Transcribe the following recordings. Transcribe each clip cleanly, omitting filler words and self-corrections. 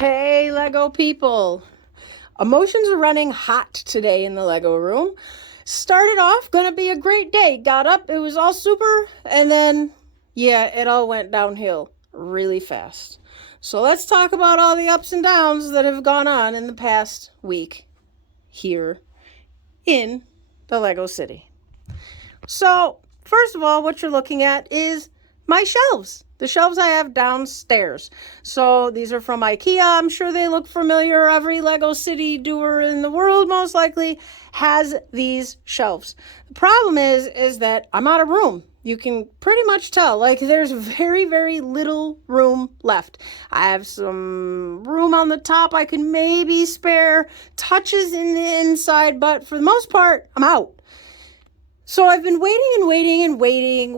Hey, Lego people. Emotions are running hot today in the Lego room. Started off, gonna be a great day. Got up, it was all super, and then, it all went downhill really fast. So let's talk about all the ups and downs that have gone on in the past week here in the Lego City. So, first of all, what you're looking at is my shelves. The shelves I have downstairs. So these are from Ikea. I'm sure they look familiar. Every Lego City doer in the world most likely has these shelves. The problem is that I'm out of room. You can pretty much tell, like there's very, very little room left. I have some room on the top I can maybe spare, touches in the inside, but for the most part, I'm out. So I've been waiting.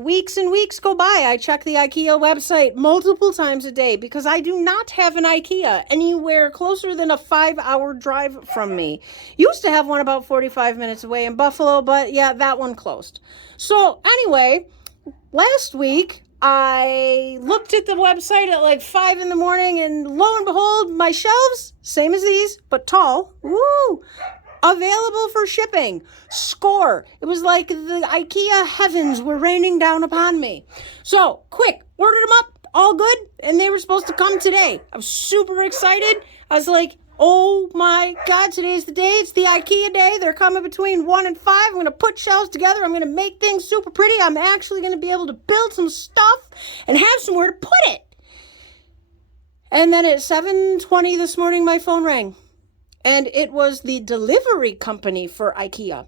Weeks and weeks go by. I check the Ikea website multiple times a day because I do not have an Ikea anywhere closer than a 5-hour drive from me. Used to have one about 45 minutes away in Buffalo, but that one closed. So anyway, last week I looked at the website at like 5 in the morning and lo and behold, my shelves, same as these, but tall. Woo! Available for shipping. Score. It was like the Ikea heavens were raining down upon me. So, quick, ordered them up, all good, and they were supposed to come today. I was super excited. I was like, oh my God, today's the day. It's the Ikea day. They're coming between 1 and 5. I'm going to put shelves together. I'm going to make things super pretty. I'm actually going to be able to build some stuff and have somewhere to put it. And then at 7:20 this morning, my phone rang. And it was the delivery company for Ikea.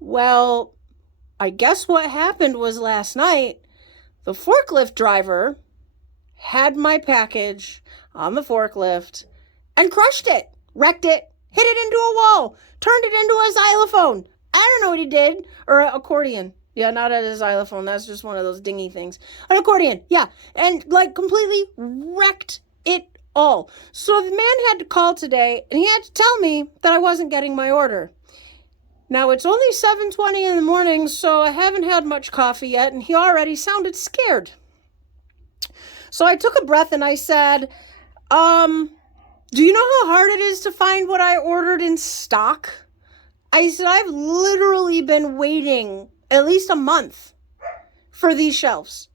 Well, I guess what happened was last night, the forklift driver had my package on the forklift and crushed it, wrecked it, hit it into a wall, turned it into a xylophone. I don't know what he did. Or an accordion. Yeah, not a xylophone. That's just one of those dingy things. An accordion, yeah. And completely wrecked it all. So the man had to call today and he had to tell me that I wasn't getting my order. Now it's only 7:20 in the morning, so I haven't had much coffee yet, and he already sounded scared. So I took a breath and I said, do you know how hard it is to find what I ordered in stock? I said, I've literally been waiting at least a month for these shelves.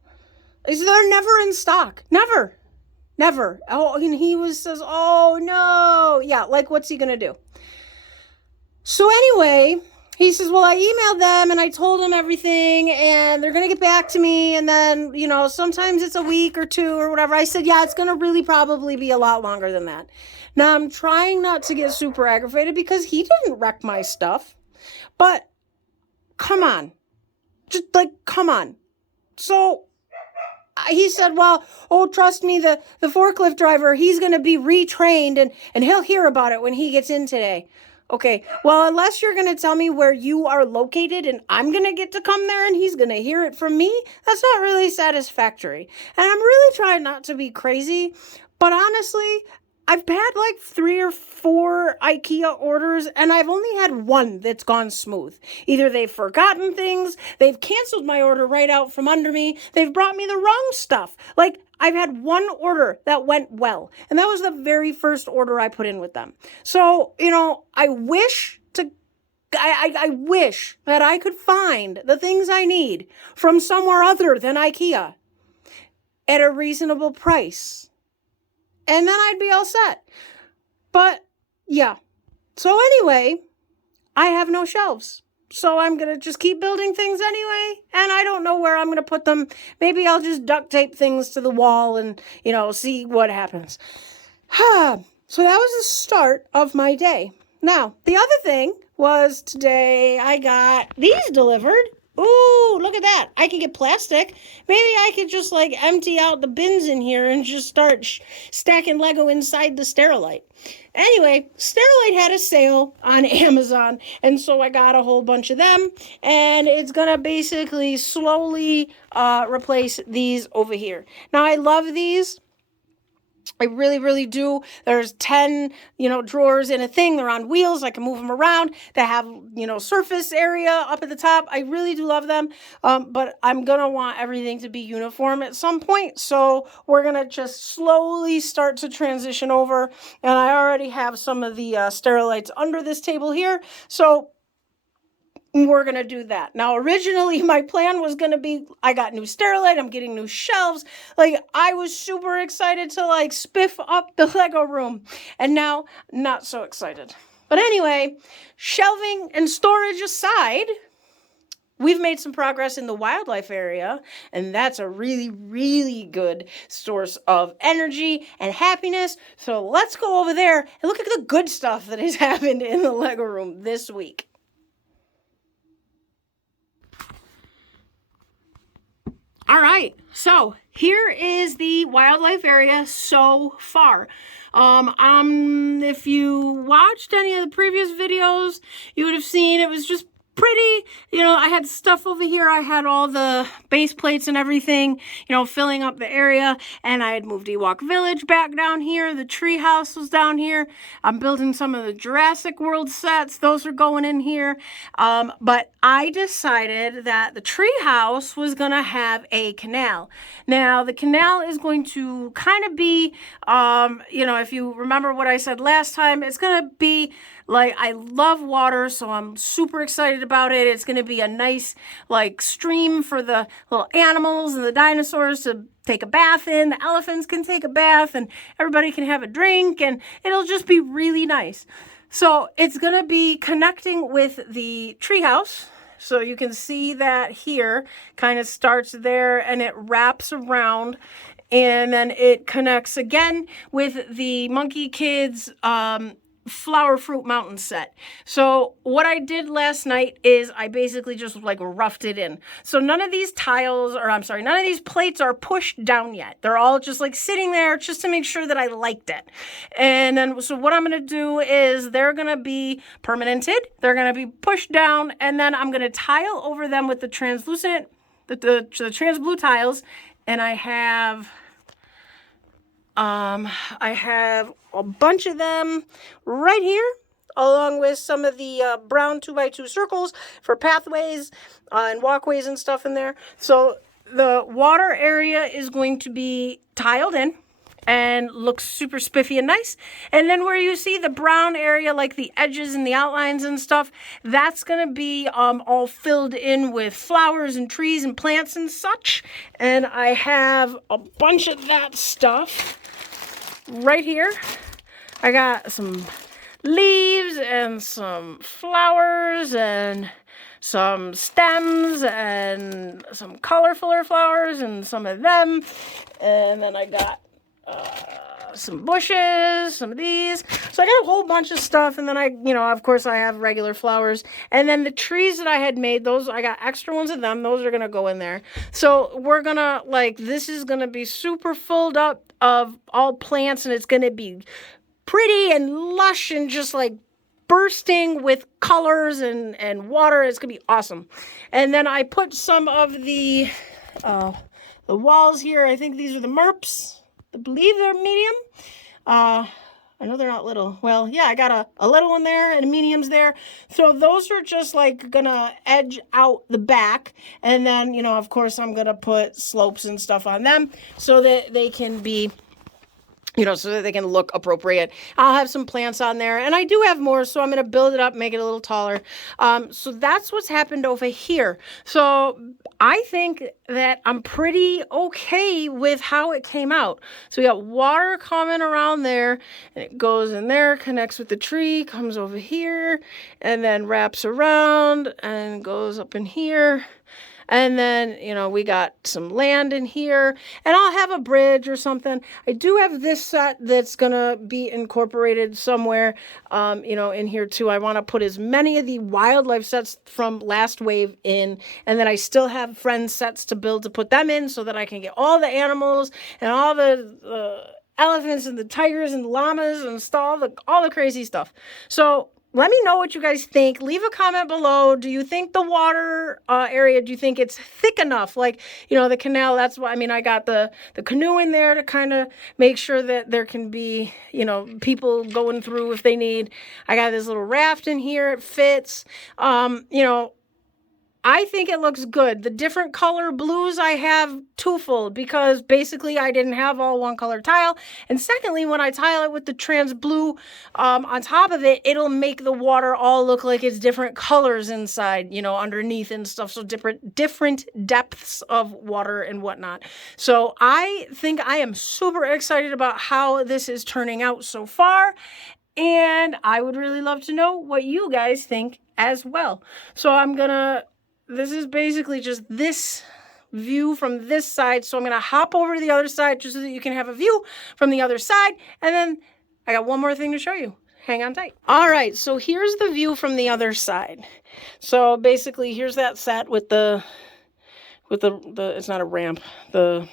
I said, they're never in stock. Never. Oh, and he says, oh no. Yeah, what's he going to do? So anyway, he says, well, I emailed them and I told them everything and they're going to get back to me. And then, sometimes it's a week or two or whatever. I said, it's going to really probably be a lot longer than that. Now I'm trying not to get super aggravated because he didn't wreck my stuff, but come on, come on. So he said, well, trust me, the forklift driver, he's going to be retrained and he'll hear about it when he gets in today. Okay, well, unless you're going to tell me where you are located and I'm going to get to come there and he's going to hear it from me, that's not really satisfactory. And I'm really trying not to be crazy, but honestly, I've had 3 or 4 Ikea orders and I've only had one that's gone smooth. Either they've forgotten things, they've canceled my order right out from under me, they've brought me the wrong stuff. I've had one order that went well, and that was the very first order I put in with them. So, I wish that I could find the things I need from somewhere other than Ikea at a reasonable price. And then I'd be all set. But, yeah. So anyway, I have no shelves. So I'm going to just keep building things anyway. And I don't know where I'm going to put them. Maybe I'll just duct tape things to the wall and, see what happens. So that was the start of my day. Now, the other thing was today I got these delivered. Ooh, look at that. I can get plastic. Maybe I could just empty out the bins in here and just start stacking Lego inside the Sterilite. Anyway, Sterilite had a sale on Amazon, and so I got a whole bunch of them, and it's going to basically slowly replace these over here. Now, I love these. I really, really do. There's 10, drawers in a thing. They're on wheels. I can move them around. They have, surface area up at the top. I really do love them. But I'm going to want everything to be uniform at some point. So we're going to just slowly start to transition over. And I already have some of the Sterilites under this table here. So we're going to do that. Now, originally, my plan was going to be, I got new Sterilite, I'm getting new shelves. Like, I was super excited to, spiff up the Lego room. And now, not so excited. But anyway, shelving and storage aside, we've made some progress in the wildlife area, and that's a really, really good source of energy and happiness. So let's go over there and look at the good stuff that has happened in the Lego room this week. All right, so here is the wildlife area so far. If you watched any of the previous videos, you would have seen it was just pretty, I had stuff over here. I had all the base plates and everything, filling up the area. And I had moved Ewok Village back down here. The tree house was down here. I'm building some of the Jurassic World sets. Those are going in here. But I decided that the tree house was going to have a canal. Now, the canal is going to kind of be, if you remember what I said last time, it's going to be I love water, so I'm super excited about it. It's going to be a nice, stream for the little animals and the dinosaurs to take a bath in. The elephants can take a bath, and everybody can have a drink, and it'll just be really nice. So it's going to be connecting with the treehouse. So you can see that here kind of starts there, and it wraps around. And then it connects again with the Monkey Kids Flower Fruit Mountain set. So what I did last night is I basically just roughed it in. So none of these none of these plates are pushed down yet. They're all just sitting there just to make sure that I liked it. And then, so what I'm going to do is they're going to be permanented. They're going to be pushed down, and then I'm going to tile over them with the translucent, the trans blue tiles. And I have a bunch of them right here, along with some of the brown 2x2 circles for pathways and walkways and stuff in there. So the water area is going to be tiled in and looks super spiffy and nice. And then where you see the brown area, the edges and the outlines and stuff, that's going to be all filled in with flowers and trees and plants and such. And I have a bunch of that stuff right here. I got some leaves and some flowers and some stems and some colorfuler flowers and some of them. And then I got some bushes, some of these. So I got a whole bunch of stuff. And then of course I have regular flowers. And then the trees that I had made, those, I got extra ones of them. Those are going to go in there. So we're going to, this is going to be super filled up of all plants, and it's going to be pretty and lush and just bursting with colors and water. It's going to be awesome. And then I put some of the walls here. I think these are the Merps. I believe they're medium. I know they're not little. Well, yeah, I got a little one there and a medium's there. So those are just gonna edge out the back. And then, of course, I'm gonna put slopes and stuff on them so that they can be, so that they can look appropriate. I'll have some plants on there, and I do have more, so I'm going to build it up, make it a little taller. So that's what's happened over here. So I think that I'm pretty okay with how it came out. So we got water coming around there, and it goes in there, connects with the tree, comes over here, and then wraps around and goes up in here. And then, we got some land in here, and I'll have a bridge or something. I do have this set that's going to be incorporated somewhere, in here too. I want to put as many of the wildlife sets from last wave in, and then I still have friends sets to build to put them in so that I can get all the animals and all the elephants and the tigers and llamas and all the crazy stuff. So let me know what you guys think. Leave a comment below. Do you think the water area, do you think it's thick enough? Like, the canal, that's why, I got the canoe in there to kind of make sure that there can be, people going through if they need. I got this little raft in here. It fits. I think it looks good. The different color blues I have twofold because basically I didn't have all one color tile. And secondly, when I tile it with the trans blue on top of it, it'll make the water all look like it's different colors inside, underneath and stuff. So different depths of water and whatnot. So I think I am super excited about how this is turning out so far. And I would really love to know what you guys think as well. So this is basically just this view from this side. So I'm going to hop over to the other side just so that you can have a view from the other side. And then I got one more thing to show you. Hang on tight. All right. So here's the view from the other side. So basically here's that set with the it's not a ramp, the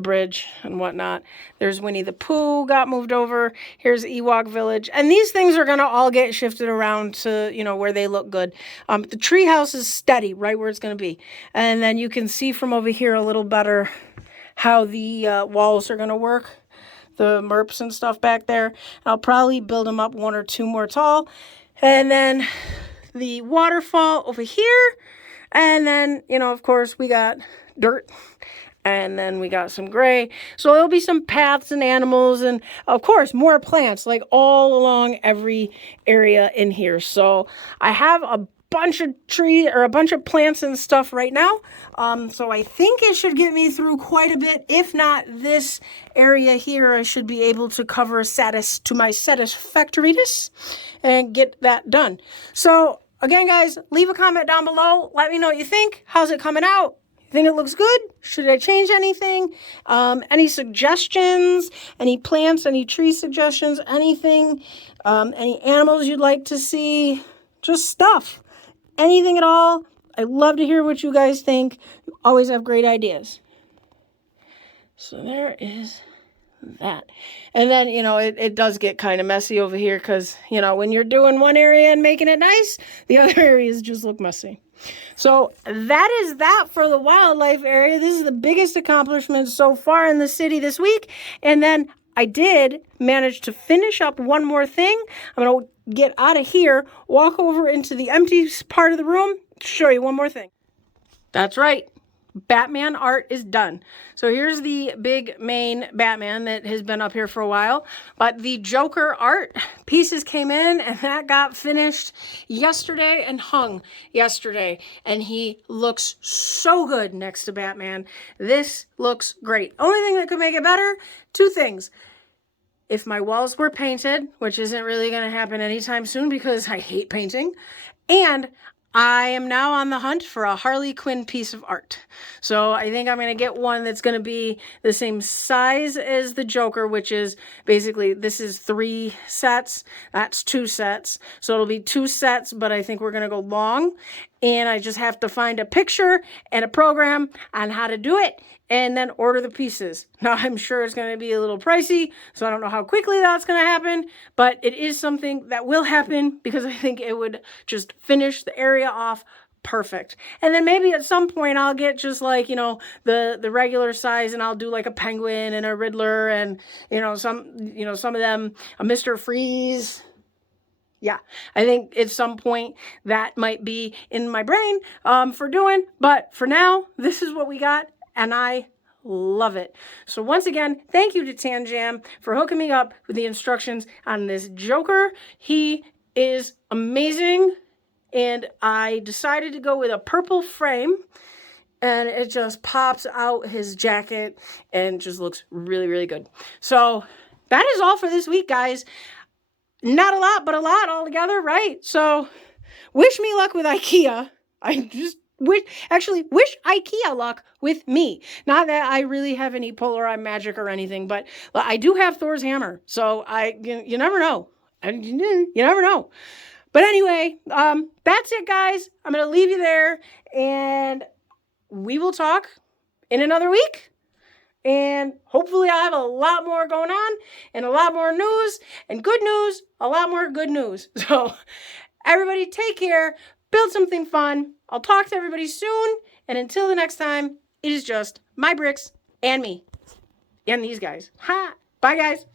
bridge and whatnot. There's Winnie the Pooh got moved over. Here's Ewok Village. And these things are going to all get shifted around to, where they look good. The tree house is steady, right where it's going to be. And then you can see from over here a little better how the walls are going to work. The MERPs and stuff back there. I'll probably build them up one or two more tall. And then the waterfall over here. And then, of course, we got dirt. And then we got some gray. So there'll be some paths and animals and, of course, more plants, like all along every area in here. So I have a bunch of trees or a bunch of plants and stuff right now. So I think it should get me through quite a bit. If not this area here, I should be able to cover to my satisfactoriness and get that done. So again, guys, leave a comment down below. Let me know what you think. How's it coming out? Think it looks good? Should I change anything? Any suggestions? Any plants? Any tree suggestions? Anything? Any animals you'd like to see? Just stuff. Anything at all. I love to hear what you guys think. You always have great ideas. So there is that. And then, it does get kind of messy over here because, when you're doing one area and making it nice, the other areas just look messy. So that is that for the wildlife area. This is the biggest accomplishment so far in the city this week. And then I did manage to finish up one more thing. I'm going to get out of here, walk over into the empty part of the room, show you one more thing. That's right. Batman art is done. So here's the big main Batman that has been up here for a while. But the Joker art pieces came in and that got finished yesterday and hung yesterday. And he looks so good next to Batman. This looks great. Only thing that could make it better, two things. If my walls were painted, which isn't really going to happen anytime soon because I hate painting, and I am now on the hunt for a Harley Quinn piece of art. So I think I'm going to get one that's going to be the same size as the Joker, which is basically, this is 3 sets. That's 2 sets. So it'll be 2 sets, but I think we're going to go long. And I just have to find a picture and a program on how to do it and then order the pieces. Now, I'm sure it's going to be a little pricey, so I don't know how quickly that's going to happen, but it is something that will happen because I think it would just finish the area off perfect. And then maybe at some point I'll get just like, the regular size and I'll do like a penguin and a Riddler and, some of them, a Mr. Freeze. Yeah, I think at some point that might be in my brain for doing, but for now, this is what we got. And I love it. So once again, thank you to Tan Jam for hooking me up with the instructions on this Joker. He is amazing. And I decided to go with a purple frame. And it just pops out his jacket and just looks really, really good. So that is all for this week, guys. Not a lot, but a lot all together, right? So wish me luck with Ikea. I just wish Ikea luck with me. Not that I really have any Polaroid magic or anything, but I do have Thor's hammer. So you never know. You never know. But anyway, that's it, guys. I'm going to leave you there and we will talk in another week. And hopefully I'll have a lot more going on and a lot more news and good news, a lot more good news. So everybody take care, build something fun. I'll talk to everybody soon. And until the next time, it is just my bricks and me and these guys. Ha! Bye, guys.